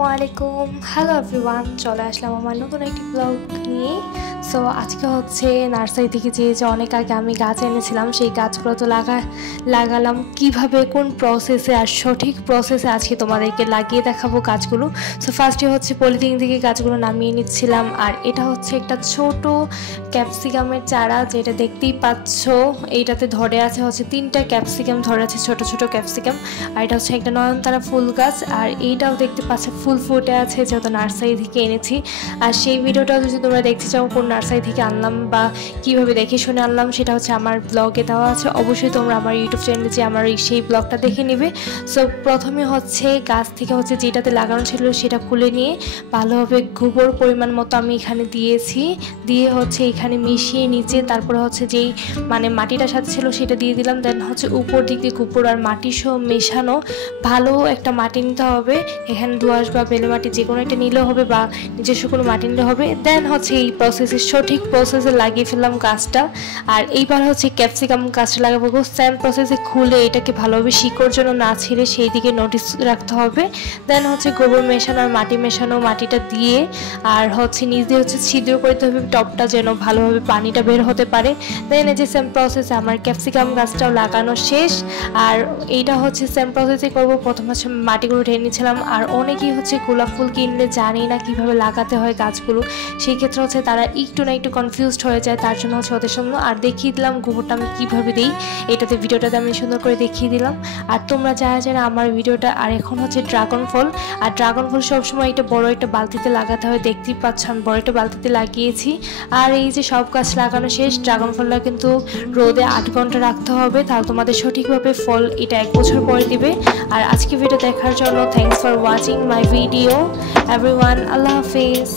আসসালামু আলাইকুম। Hello everyone, চলে আসলাম আমার নতুন একটি ব্লগ নিয়ে। সো আজকে হচ্ছে নার্সারি থেকে যে অনেক আগে আমি গাছ এনেছিলাম সেই গাছগুলো তো লাগালাম কিভাবে, কোন প্রসেসে আর সঠিক প্রসেসে আজকে তোমাদেরকে লাগিয়ে দেখাবো গাছগুলো। সো ফার্স্টে হচ্ছে পলিথিন থেকে গাছগুলো নামিয়ে নিচ্ছিলাম। আর এটা হচ্ছে একটা ছোট ক্যাপসিকামের চারা, যেটা দেখতেই পাচ্ছ। এইটাতে ধরে আছে হচ্ছে 3টা ক্যাপসিকাম ধরে আছে, ছোট ছোট ক্যাপসিকাম। আর এটা হচ্ছে একটা নয়নতারা ফুল গাছ। আর এইটাও দেখতে পাচ্ছ ফুল ফুটে আছে, যেহেতু নার্সারি থেকে এনেছি। আর সেই ভিডিওটা যদি তোমরা দেখতে চাও কোন নার্সারি থেকে আনলাম বা কিভাবে দেখে শুনে আনলাম, সেটা হচ্ছে আমার ব্লগে দেওয়া আছে। অবশ্যই তোমরা আমার ইউটিউব চ্যানেলে যে আমার সেই ব্লগটা দেখে নিবে। সো প্রথমে হচ্ছে গাছ থেকে হচ্ছে যেটাতে লাগানো ছিল সেটা খুলে নিয়ে ভালোভাবে গোবর পরিমাণ মতো আমি এখানে দিয়েছি, দিয়ে হচ্ছে এখানে মিশিয়ে নিচে তারপরে হচ্ছে যেই মাটিটার সাথে ছিল সেটা দিয়ে দিলাম। দেন হচ্ছে উপর দিক দিয়ে গোবর আর মাটি সহ মেশানো ভালো একটা মাটি নিতে হবে। এখানে দোআঁশ বা বেলে মাটি যে কোনো একটা নিলেও হবে বা নিজস্ব কোনো মাটি নিলে হবে। দেন হচ্ছে এই সঠিক প্রসেসে লাগিয়ে ফেললাম গাছটা। আর এইবার হচ্ছে ক্যাপসিকাম গাছটা লাগাবো সেম প্রসেসে, খুলে এটাকে ভালোভাবে শিকড় জন্য না ছিঁড়ে সেই দিকে নোটিস রাখতে হবে। দেন হচ্ছে গোবর মেশানো আর মাটি মেশানো মাটিটা দিয়ে আর হচ্ছে নিচ দিয়ে হচ্ছে ছিদ্র করতে হবে টপটা, যেন ভালোভাবে পানিটা বের হতে পারে। দেন এই যে সেম প্রসেসে আমার ক্যাপসিকাম গাছটাও লাগানো শেষ। আর এইটা হচ্ছে সেম প্রসেসে করবো। প্রথম হচ্ছে মাটিগুলো ঢেলে নিয়েছিলাম। আর অনেকেই হচ্ছে গোলাপ ফুল কিনলে জানি না কিভাবে লাগাতে হয় গাছগুলো, সেই ক্ষেত্রে হচ্ছে তারা একটু কনফিউজড হয়ে যায়। তার জন্য হচ্ছে ওদের সামনে আর দেখিয়ে দিলাম গোবরটা আমি কীভাবে দিই, এটাতে ভিডিওটাতে আমি সুন্দর করে দেখিয়ে দিলাম। আর তোমরা যারা আমার ভিডিওটা, আর এখন হচ্ছে ড্রাগন ফল। আর ড্রাগন ফল সবসময় একটা বড় একটা বালতিতে লাগাতে হয়, দেখতেই পাচ্ছ আমি বড় একটা বালতিতে লাগিয়েছি। আর এই যে সব গাছ লাগানো শেষ। ড্রাগন ফলটা কিন্তু রোদে 8 ঘন্টা রাখতে হবে, তাহলে তোমাদের সঠিকভাবে ফল এটা 1 বছর পরে দিবে। আর আজকে ভিডিও দেখার জন্য thanks for watching my video everyone. Allah Hafiz.